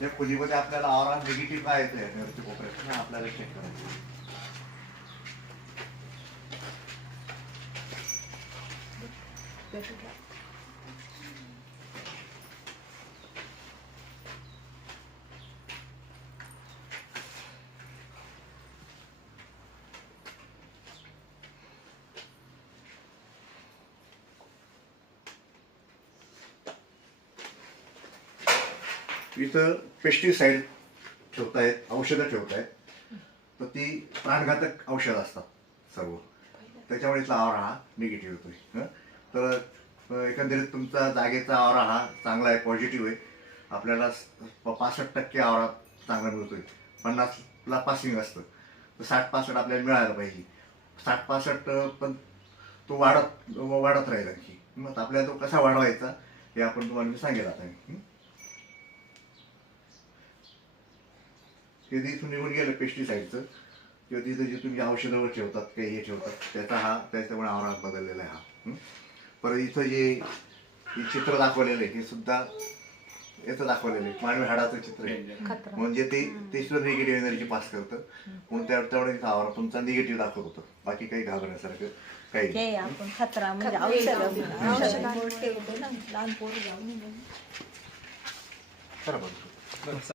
त्या खोलीमध्ये आपल्याला ऑरा निगेटिव्ह काय येतोय वरती कोपऱ्यात आपल्याला चेक करायचं. इथं पेस्टिसाइड ठेवतायत, औषधं ठेवतायत, तर ती प्राणघातक औषध असतात सर्व, त्याच्यामुळे इथला आवरा हा निगेटिव्ह येतोय. तर एकंदरीत तुमचा जागेचा आवरा हा चांगला आहे, पॉझिटिव्ह आहे. आपल्याला 65% आवरा चांगला मिळतोय. 50ला पासिंग असतं, तर 60-65 आपल्याला मिळायला पाहिजे. 60-65 पण तो वाढत राहील आणखी. मग आपल्याला तो कसा वाढवायचा हे आपण तुम्हाला मी सांगेल आता. ते तिथून निघून गेलं पेस्टिसाईडचं, किंवा तिथं जे तुम्ही औषधावर ठेवतात काही हे ठेवतात त्याच्यामुळे आवरा बदललेला आहे हा. परत इथं जे चित्र दाखवलेलं आहे हे सुद्धा याचं दाखवलेलं आहे, मानवी हाडाचं चित्र आहे. म्हणजे ते सुद्धा निगेटिव्ह एनर्जी पास करतं, म्हणून त्यावेळेस इथं आवरा तुमचा निगेटिव्ह दाखवत होतं. बाकी काही घाबरण्यासारखं काही नाही. आपण खतरा म्हणजे औषध बरोबर.